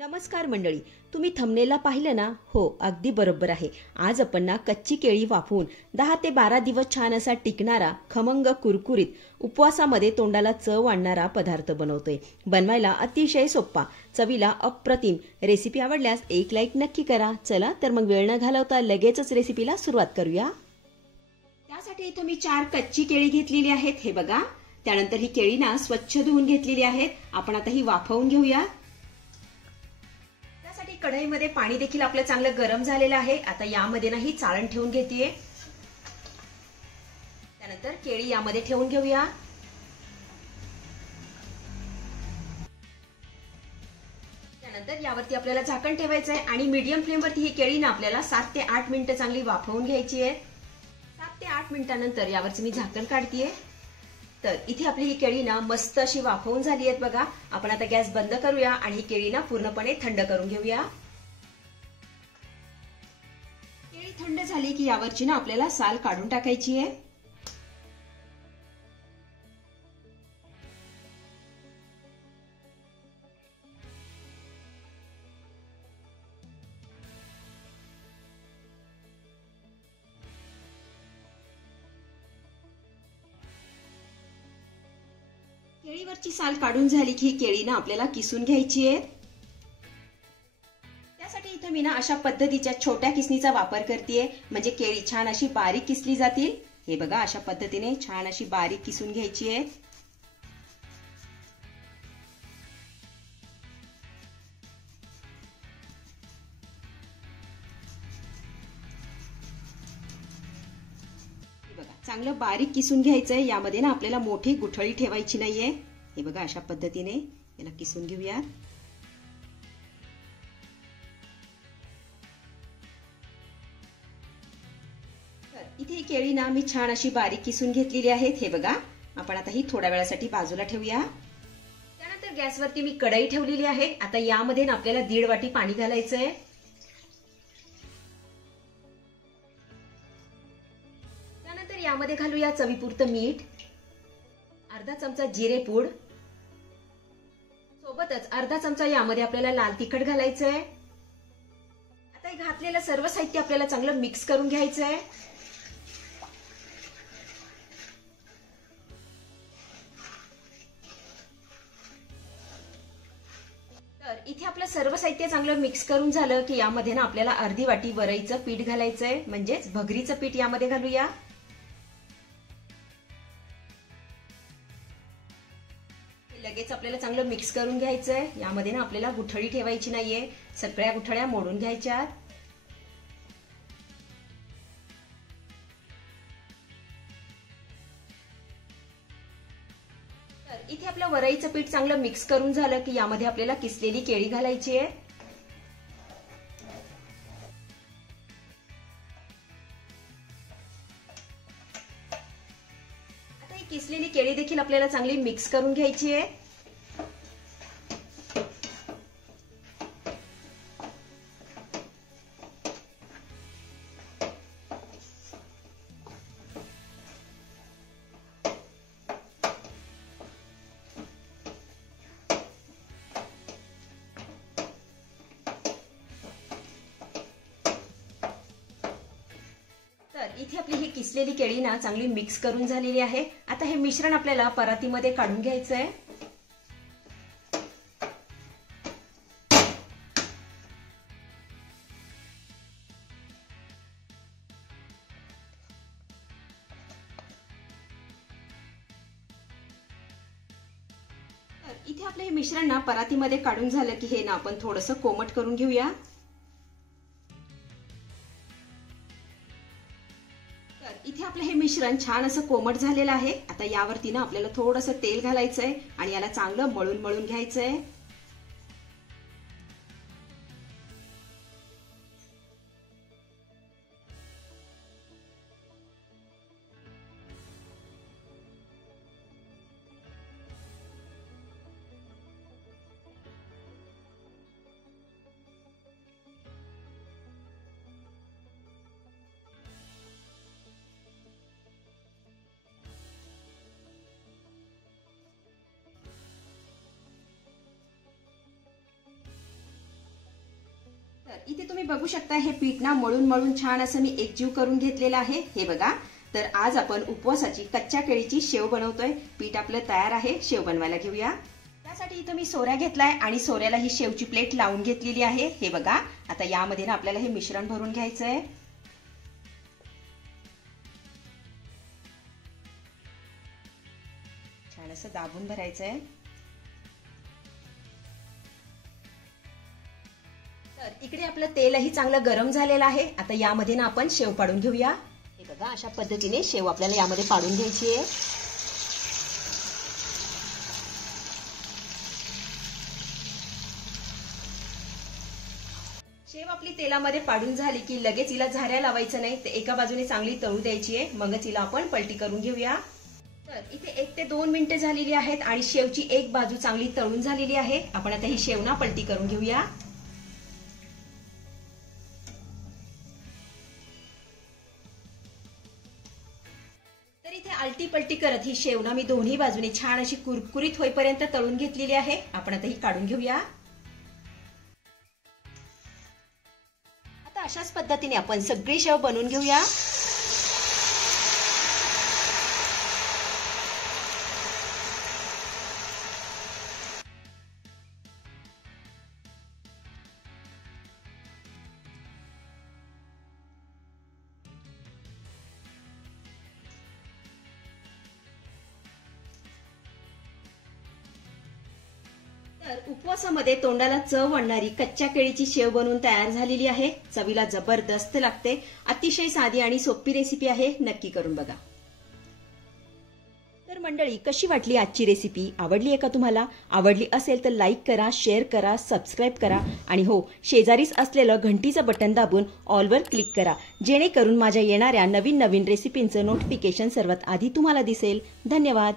नमस्कार मंडळी, तुम्ही थंबनेलला पाहिलं ना? हो, अगदी बरोबर आहे. आज आपण ना कच्ची केळी वाफवून 10 ते 12 दिवस छान असा टिकणारा, खमंग कुरकुरीत, उपवासामध्ये तोंडाला चव आणणारा पदार्थ बनवतोय. बनवायला अतिशय सोपा, चवीला अप्रतिम. रेसिपी आवडल्यास एक लाईक नक्की करा. चला तर मग वेळ न घालवता लगेचच रेसिपीला सुरुवात करूया. त्यासाठी इथं मी 4 कच्ची केळी घेतलेली आहेत. हे बघा. त्यानंतर ही केळी ना स्वच्छ धुवून घेतलेली आहेत. आपण आता ही वाफवून घेऊया. कढईमध्ये पाणी देखील आपलं चांगलं गरम झालेलं आहे. आता यामध्ये नाही चाळण ठेवून घेतेय. त्यानंतर केळी यामध्ये ठेवून घेऊया. त्यानंतर यावरती आपल्याला झाकण ठेवायचं आहे आणि मीडियम फ्लेमवरती ही केळी ना आपल्याला 7 ते 8 मिनिटं चांगली वाफवून घ्यायची आहे. 7 ते 8 मिनिटांनंतर यावरची मी झाकण काढतेय. तर इथे आपली ही केळी ना मस्त अशी वाफवून झाली आहेत बघा. आपण आता गॅस बंद करूया आणि ही केळी ना पूर्णपणे थंड करून घेऊया. केळी थंड झाली की यावरची ना आपल्याला साल काढून टाकायची आहे. केळीवरची साल काढून झाली की ही केळी ना आपल्याला किसून घ्यायची आहे. त्यासाठी इथं मी ना अशा पद्धतीच्या छोट्या किसणीचा वापर करतेय, म्हणजे केळी छान अशी बारीक किसली जातील. हे बघा, अशा पद्धतीने छान अशी बारीक किसून घ्यायची आहे. चांगलं बारीक किसून घ्यायचंय. यामध्ये ना आपल्याला मोठी गुठळी ठेवायची नाहीये. हे बघा, अशा पद्धतीने याला किसून घेऊया. तर इथे ही केळी ना मी छान अशी बारीक किसून घेतलेली आहेत. हे बघा, आपण आता ही थोड्या वेळासाठी बाजूला ठेवूया. त्यानंतर गॅसवरती मी कढई ठेवलेली आहे. आता यामध्ये ना आपल्याला 1.5 वाटी पाणी घालायचंय. यामध्ये घालूया चवीपुरतं मीठ, अर्धा चमचा जिरेपूड, सोबतच अर्धा चमचा यामध्ये आपल्याला लाल तिखट घालायचंय. आता हे घातलेलं सर्व साहित्य आपल्याला चांगलं मिक्स करून घ्यायचंय. तर इथे आपलं सर्व साहित्य चांगलं मिक्स करून झालं की यामध्ये ना आपल्याला अर्धी वाटी वरईचं पीठ घालायचंय, म्हणजेच भगरीचं पीठ यामध्ये घालूया. लगेच आपल्याला चांगलं मिक्स करून घ्यायचंय. यामध्ये ना आपल्याला गुठळी ठेवायची नाहीये. सगळ्या गुठळ्या मोडून घ्यायच्या. तर इथे आपलं वरईचं पीठ चांगलं मिक्स करून झालं की यामध्ये आपल्याला किसलेली केळी घालायची आहे. आता ही किसलेली केळी देखील आपल्याला चांगली मिक्स करून घ्यायची आहे. तर इथे आपली ही किसलेली केळी ना चांगली मिक्स करून झालेली आहे. आता हे मिश्रण आपल्याला परातीमध्ये काढून घ्यायचंय. इथे आपलं हे मिश्रण ना परातीमध्ये काढून झालं की हे ना आपण थोडंसं कोमट करून घेऊया. इथे आपलं हे मिश्रण छान असं कोमट झालेलं आहे. आता यावरती ना आपल्याला थोडंसं तेल घालायचंय आणि याला चांगलं मळून मळून घ्यायचंय. तर इथे तुम्ही बघू शकता हे पीठ ना मळून मळून छान असं मी एकजीव करून घेतलेलं आहे. हे बघा. तर आज आपण उपवासाची कच्च्या केळीची शेव बनवतोय. पीठ आपलं तयार आहे. शेव बनवायला घेऊया. त्यासाठी इथं मी सोऱ्या घेतलाय आणि सोऱ्याला ही शेवची प्लेट लावून घेतलेली आहे. हे बघा. आता यामध्ये ना आपल्याला हे मिश्रण भरून घ्यायचंय. छान असं दाबून भरायचंय. तर इकडे आपलं तेलही चांगलं गरम झालेलं आहे. आता यामध्ये ना आपण शेव पाडून घेऊया. हे बघा, अशा पद्धतीने शेव आपल्याला यामध्ये पाडून घ्यायची आहे. शेव आपली तेलामध्ये पाडून झाली की लगेच हिला झाऱ्या लावायचं नाही. ते एका बाजूने चांगली तळू द्यायची आहे. मगच हिला आपण पलटी करून घेऊया. तर इथे 1 ते 2 मिनिटं झालेली आहेत आणि शेवची एक बाजू चांगली तळून झालेली आहे. आपण आता ही शेव ना पलटी करून घेऊया. तर इथे आलटी पलटी करत ही शेव ना मी दोन्ही बाजूने छान अशी कुरकुरीत होईपर्यंत तळून घेतलेली आहे. आपण आता ही काढून घेऊया. अशाच पद्धतीने आपण सगळी शेव बनवून घेऊया. तर उपवासामध्ये तोंडाला चव आणणारी कच्च्या केळीची शेव बनवून तयार झालेली आहे. चवीला जबरदस्त लागते. अतिशय साधी आणि सोपी रेसिपी आहे. नक्की करून बघा. तर मंडळी, कशी वाटली आजची रेसिपी? आवडली आहे का तुम्हाला? आवडली असेल तर लाईक करा, शेअर करा, सबस्क्राईब करा आणि हो, शेजारीच असलेलं घंटीचं बटन दाबून ऑलवर क्लिक करा, जेणेकरून माझ्या येणाऱ्या नवीन रेसिपींचं नोटिफिकेशन सर्वात आधी तुम्हाला दिसेल. धन्यवाद.